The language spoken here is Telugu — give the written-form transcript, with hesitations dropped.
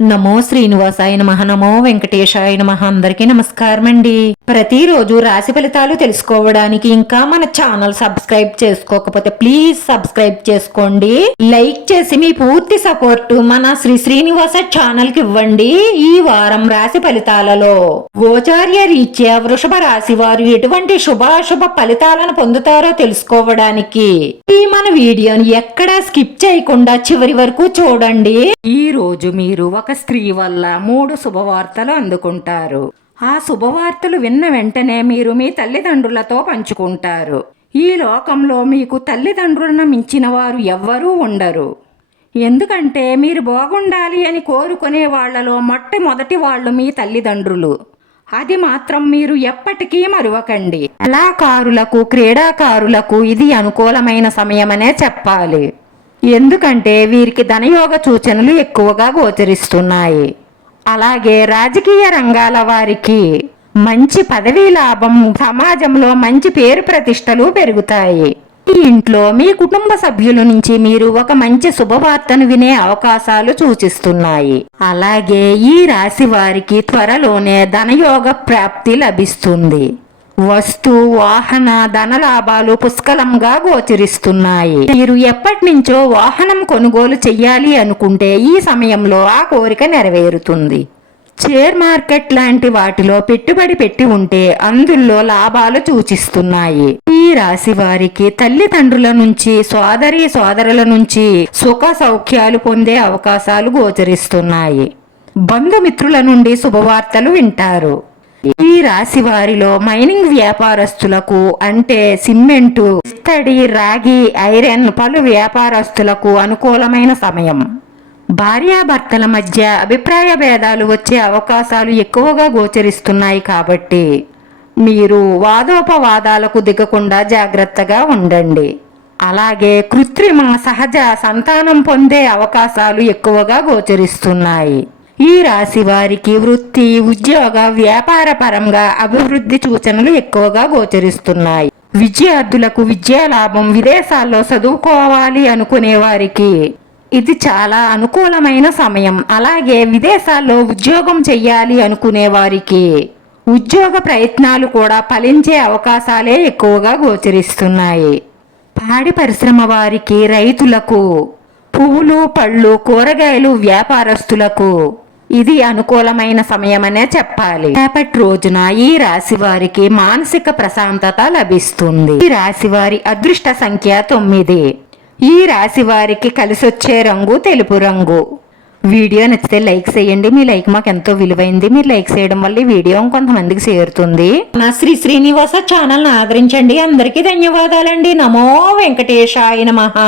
నమో శ్రీనివాసాయ నమః. నమో వెంకటేశాయ నమః. అందరికీ నమస్కారం అండి. ప్రతిరోజు రాశి ఫలితాలు తెలుసుకోవడానికి ఇంకా మన ఛానల్ సబ్స్క్రైబ్ చేసుకోకపోతే ప్లీజ్ సబ్స్క్రైబ్ చేసుకోండి. లైక్ చేసి మీ పూర్తి సపోర్ట్ మన శ్రీనివాస ఛానల్ కి ఇవ్వండి. ఈ వారం రాశి ఫలితాలలో గోచార్య రీత్యా వృషభ రాశి వారు ఎటువంటి శుభాశుభ ఫలితాలను పొందుతారో తెలుసుకోవడానికి ఈ మన వీడియోని ఎక్కడా స్కిప్ చేయకుండా చివరి వరకు చూడండి. ఈ రోజు మీరు ఒక స్త్రీ వల్ల 3 శుభవార్తలు అందుకుంటారు. ఆ శుభవార్తలు విన్న వెంటనే మీరు మీ తల్లిదండ్రులతో పంచుకుంటారు. ఈ లోకంలో మీకు తల్లిదండ్రులను మించిన వారు ఎవ్వరూ ఉండరు. ఎందుకంటే మీరు బాగుండాలి అని కోరుకునే వాళ్లలో మొట్టమొదటి వాళ్ళు మీ తల్లిదండ్రులు. అది మాత్రం మీరు ఎప్పటికీ మరువకండి. కళాకారులకు, క్రీడాకారులకు ఇది అనుకూలమైన సమయమనే చెప్పాలి. ఎందుకంటే వీరికి ధనయోగ సూచనలు ఎక్కువగా గోచరిస్తున్నాయి. అలాగే రాజకీయ రంగాల వారికి మంచి పదవీ లాభం, సమాజంలో మంచి పేరు ప్రతిష్టలు పెరుగుతాయి. ఈ ఇంట్లో మీ కుటుంబ సభ్యుల నుంచి మీరు ఒక మంచి శుభవార్తను వినే అవకాశాలు సూచిస్తున్నాయి. అలాగే ఈ రాశి వారికి త్వరలోనే ధనయోగ ప్రాప్తి లభిస్తుంది. వస్తు, వాహన, ధన లాభాలు పుష్కలంగా గోచరిస్తున్నాయి. మీరు ఎప్పటి నుంచో వాహనం కొనుగోలు చెయ్యాలి అనుకుంటే ఈ సమయంలో ఆ కోరిక నెరవేరుతుంది. షేర్ మార్కెట్ లాంటి వాటిలో పెట్టుబడి పెట్టి ఉంటే అందులో లాభాలు సూచిస్తున్నాయి. ఈ రాశి వారికి తల్లిదండ్రుల నుంచి, సోదరుల నుంచి సుఖ సౌఖ్యాలు పొందే అవకాశాలు గోచరిస్తున్నాయి. బంధుమిత్రుల నుండి శుభవార్తలు వింటారు. ఈ రాశి వారిలో మైనింగ్ వ్యాపారస్తులకు, అంటే సిమెంటు, ఇత్తడి, రాగి, ఐరన్, పలు వ్యాపారస్తులకు అనుకూలమైన సమయం. భార్యాభర్తల మధ్య అభిప్రాయ భేదాలు వచ్చే అవకాశాలు ఎక్కువగా గోచరిస్తున్నాయి కాబట్టి మీరు వాదోపవాదాలకు దిగకుండా జాగ్రత్తగా ఉండండి. అలాగే కృత్రిమ, సహజ సంతానం పొందే అవకాశాలు ఎక్కువగా గోచరిస్తున్నాయి. ఈ రాశి వారికి వృత్తి, ఉద్యోగ, వ్యాపార పరంగా అభివృద్ధి సూచనలు ఎక్కువగా గోచరిస్తున్నాయి. విద్యార్థులకు విద్యా లాభం, విదేశాల్లో చదువుకోవాలి అనుకునే వారికి ఇది చాలా అనుకూలమైన సమయం. అలాగే విదేశాల్లో ఉద్యోగం చెయ్యాలి అనుకునే వారికి ఉద్యోగ ప్రయత్నాలు కూడా ఫలించే అవకాశాలే ఎక్కువగా గోచరిస్తున్నాయి. పాడి పరిశ్రమ వారికి, రైతులకు, పువ్వులు, పళ్ళు, కూరగాయలు వ్యాపారస్తులకు ఇది అనుకూలమైన సమయమనే చెప్పాలి. రేపటి రోజున ఈ రాశి వారికి మానసిక ప్రశాంతత లభిస్తుంది. ఈ రాశి వారి అదృష్ట సంఖ్య 9. ఈ రాశి వారికి కలిసొచ్చే రంగు తెలుపు రంగు. వీడియో నచ్చితే లైక్ చేయండి. మీ లైక్ మాకు ఎంతో విలువైంది. మీరు లైక్ చేయడం వల్ల ఈ వీడియో కొంతమందికి చేరుతుంది. నా శ్రీనివాస ఛానల్ ఆదరించండి. అందరికీ ధన్యవాదాలండి. నమో వెంకటేశాయ నమః.